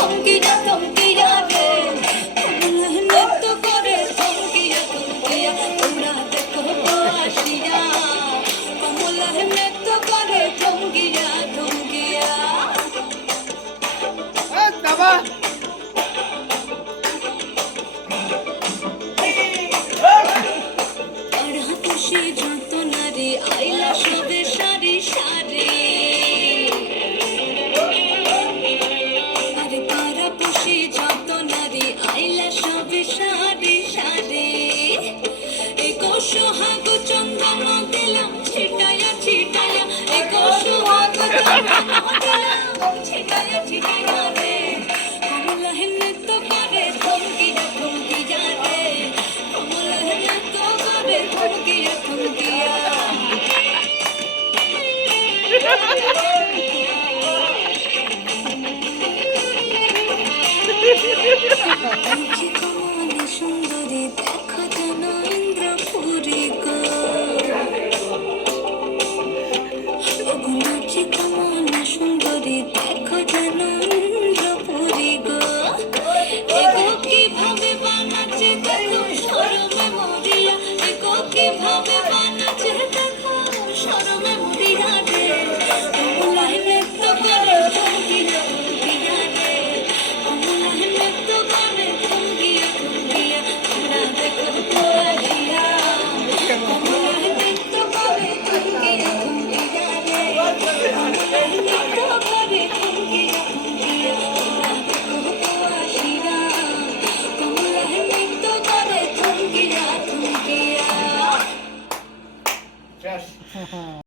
থমকিয়া থমকিয়া রে নৃত্য করে থমকিয়া থমকিয়া তোমরা দেখো আসিয়া কমলা নৃত্য করে থমকিয়া থমকিয়া খুশি যত নারী আইলা সবে সারি সারি আরে তারা খুশি যত নারী আইলা সবে সারি সারি এগো সোহাগ চন্দন দিলাম ছিটায়া ছিটায়া এগো সোহাগ চন্দন দিলাম ছিটায়া ছিটায়া রে কমলা নৃত্য করে থমকিয়া থমকিয়া রে কমলা নৃত্য করে থমকিয়া থমকিয়া কমলা সুন্দরী দেখো যেন ইন্দ্রপুরী গো নাচি কমলা সুন্দরী দেখো যেন ইন্দ্রপুরী গো এগো কিভাবে বানাচ্ছে দেখো শরমে মরিয়া এগো কিভাবে বানাচ্ছে দেখো শরমে মরিয়া রে কমলা নৃত্য করে থমকিয়া থমকিয়া রে কমলা নৃত্য করে থমকিয়া থমকিয়া তোমরা দেখো আসিয়া কমলা নৃত্য করে থমকিয়া থমকিয়া রে